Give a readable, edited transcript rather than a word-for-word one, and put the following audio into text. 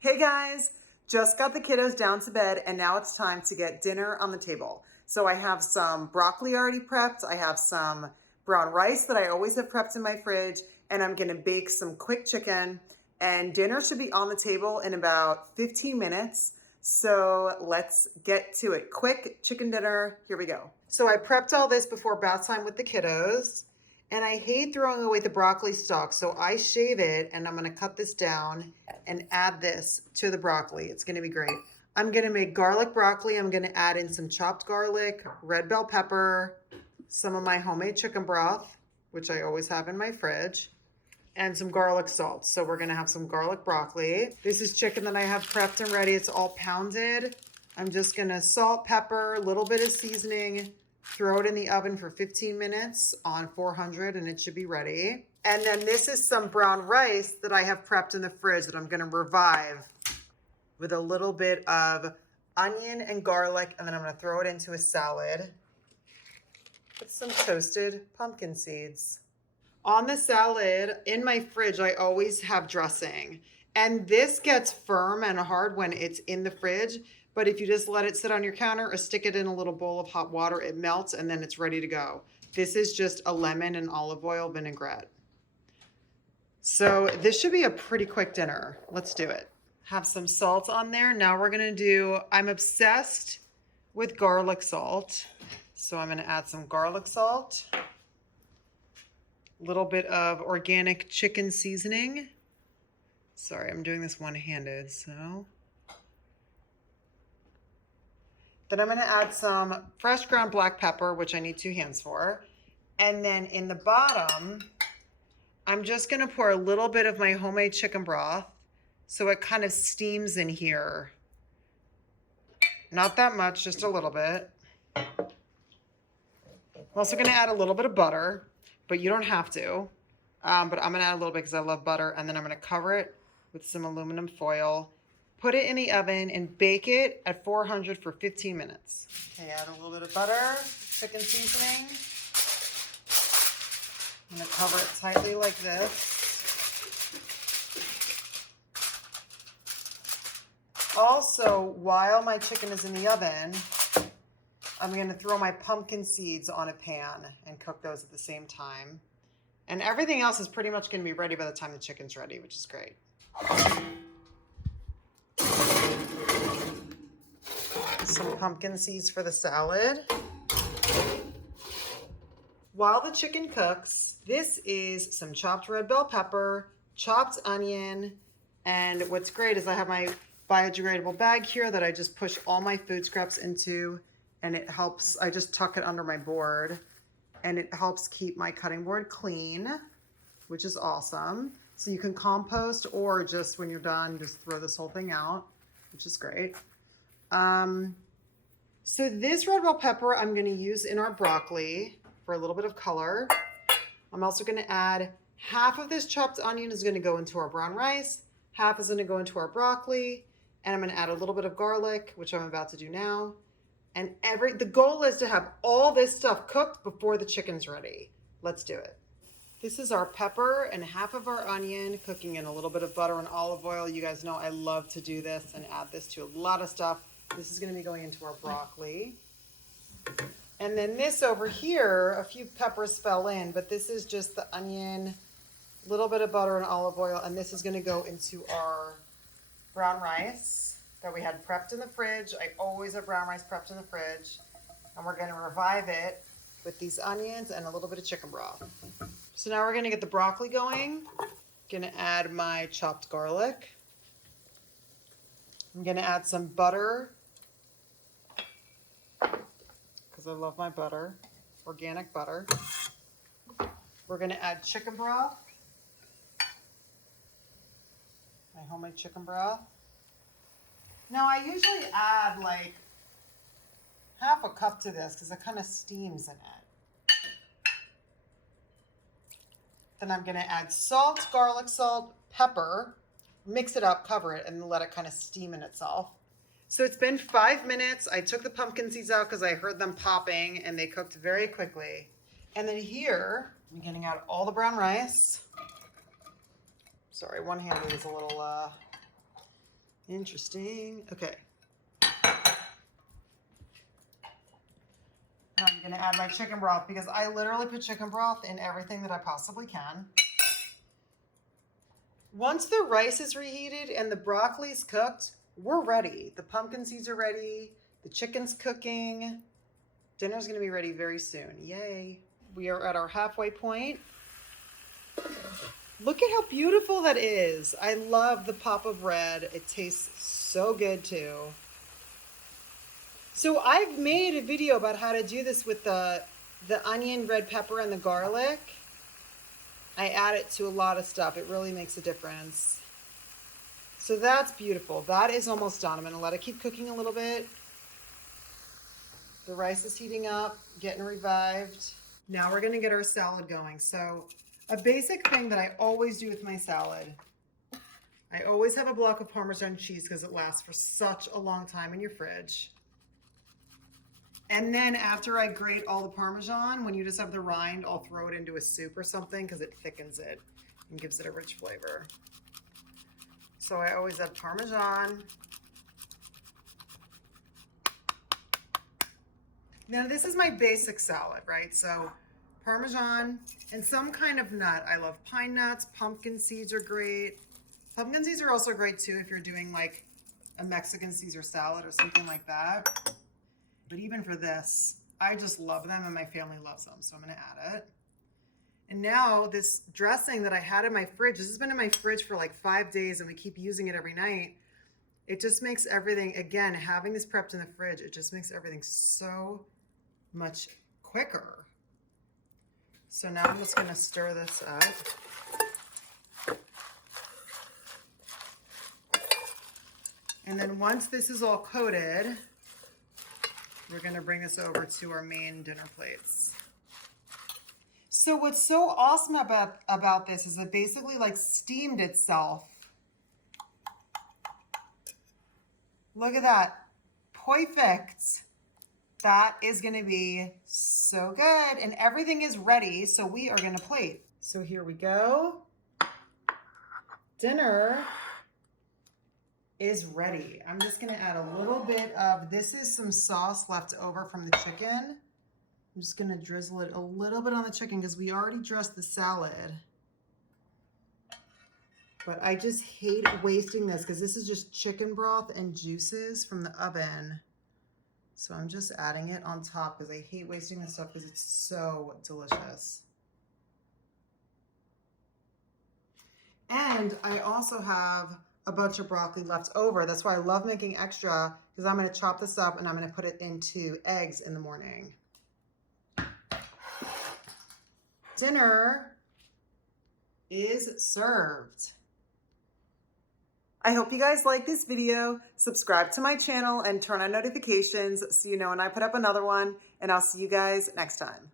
Hey guys, just got the kiddos down to bed and now it's time to get dinner on the table. So I have some broccoli already prepped. I have some brown rice that I always have prepped in my fridge, and I'm gonna bake some quick chicken, and dinner should be on the table in about 15 minutes. So let's get to it. Quick chicken dinner, here we go. So I prepped all this before bath time with the kiddos. And I hate throwing away the broccoli stalk, so I shave it and I'm gonna cut this down and add this to the broccoli. It's gonna be great. I'm gonna make garlic broccoli. I'm gonna add in some chopped garlic, red bell pepper, some of my homemade chicken broth, which I always have in my fridge, and some garlic salt. So we're gonna have some garlic broccoli. This is chicken that I have prepped and ready. It's all pounded. I'm just gonna salt, pepper, a little bit of seasoning, throw it in the oven for 15 minutes on 400 and it should be ready. And then this is some brown rice that I have prepped in the fridge that I'm gonna revive with a little bit of onion and garlic, and then I'm gonna throw it into a salad with some toasted pumpkin seeds. On the salad in my fridge, I always have dressing. And this gets firm and hard when it's in the fridge. But if you just let it sit on your counter or stick it in a little bowl of hot water, it melts and then it's ready to go. This is just a lemon and olive oil vinaigrette. So this should be a pretty quick dinner. Let's do it. Have some salt on there. Now we're gonna do, I'm obsessed with garlic salt. So I'm gonna add some garlic salt, a little bit of organic chicken seasoning. Sorry, I'm doing this one-handed, so. Then I'm gonna add some fresh ground black pepper, which I need 2 hands for. And then in the bottom, I'm just gonna pour a little bit of my homemade chicken broth so it kind of steams in here. Not that much, just a little bit. I'm also gonna add a little bit of butter, but you don't have to. But I'm gonna add a little bit because I love butter, and then I'm gonna cover it with some aluminum foil. Put it in the oven and bake it at 400 for 15 minutes. Okay, add a little bit of butter, chicken seasoning. I'm gonna cover it tightly like this. Also, while my chicken is in the oven, I'm gonna throw my pumpkin seeds on a pan and cook those at the same time. And everything else is pretty much gonna be ready by the time the chicken's ready, which is great. Some pumpkin seeds for the salad. While the chicken cooks, this is some chopped red bell pepper, chopped onion, and what's great is I have my biodegradable bag here that I just push all my food scraps into, and it helps, I just tuck it under my board, and it helps keep my cutting board clean, which is awesome. So you can compost, or just when you're done, just throw this whole thing out, which is great. So this red bell pepper I'm gonna use in our broccoli for a little bit of color. I'm also gonna add half of this chopped onion is gonna go into our brown rice, half is gonna go into our broccoli, and I'm gonna add a little bit of garlic, which I'm about to do now. And the goal is to have all this stuff cooked before the chicken's ready. Let's do it. This is our pepper and half of our onion cooking in a little bit of butter and olive oil. You guys know I love to do this and add this to a lot of stuff. This is gonna be going into our broccoli. And then this over here, a few peppers fell in, but this is just the onion, a little bit of butter and olive oil, and this is gonna go into our brown rice that we had prepped in the fridge. I always have brown rice prepped in the fridge. And we're gonna revive it with these onions and a little bit of chicken broth. So now we're gonna get the broccoli going. Gonna add my chopped garlic. I'm gonna add some butter, because I love my butter, organic butter. We're gonna add chicken broth, my homemade chicken broth. Now I usually add like half a cup to this because it kind of steams in it. Then I'm gonna add salt, garlic salt, pepper, mix it up, cover it, and let it kind of steam in itself. So it's been 5 minutes. I took the pumpkin seeds out because I heard them popping and they cooked very quickly. And then here, I'm getting out all the brown rice. Sorry, one-handed is a little Interesting. Okay. Now I'm gonna add my chicken broth because I literally put chicken broth in everything that I possibly can. Once the rice is reheated and the broccoli's cooked, we're ready. The pumpkin seeds are ready. The chicken's cooking. Dinner's gonna be ready very soon. Yay. We are at our halfway point. Look at how beautiful that is. I love the pop of red. It tastes so good too. So I've made a video about how to do this with the onion, red pepper, and the garlic. I add it to a lot of stuff. It really makes a difference. So that's beautiful. That is almost done. I'm gonna let it keep cooking a little bit. The rice is heating up, getting revived. Now we're gonna get our salad going. So a basic thing that I always do with my salad, I always have a block of Parmesan cheese because it lasts for such a long time in your fridge. And then after I grate all the Parmesan, when you just have the rind, I'll throw it into a soup or something because it thickens it and gives it a rich flavor. So I always have Parmesan. Now this is my basic salad, right? So Parmesan and some kind of nut. I love pine nuts, pumpkin seeds are great. Pumpkin seeds are also great too if you're doing like a Mexican Caesar salad or something like that. But even for this, I just love them and my family loves them. So I'm gonna add it. And now this dressing that I had in my fridge, this has been in my fridge for like 5 days and we keep using it every night. It just makes everything, again, having this prepped in the fridge, it just makes everything so much quicker. So now I'm just gonna stir this up. And then once this is all coated, we're gonna bring this over to our main dinner plates. So what's so awesome about this is it basically like steamed itself. Look at that, perfect. That is gonna be so good. And everything is ready, so we are gonna plate. So here we go. Dinner is ready. I'm just gonna add a little bit of, this is some sauce left over from the chicken. I'm just gonna drizzle it a little bit on the chicken because we already dressed the salad. But I just hate wasting this because this is just chicken broth and juices from the oven. So I'm just adding it on top because I hate wasting this stuff because it's so delicious. And I also have a bunch of broccoli left over. That's why I love making extra because I'm gonna chop this up and I'm gonna put it into eggs in the morning. Dinner is served. I hope you guys like this video. Subscribe to my channel and turn on notifications so you know when I put up another one, and I'll see you guys next time.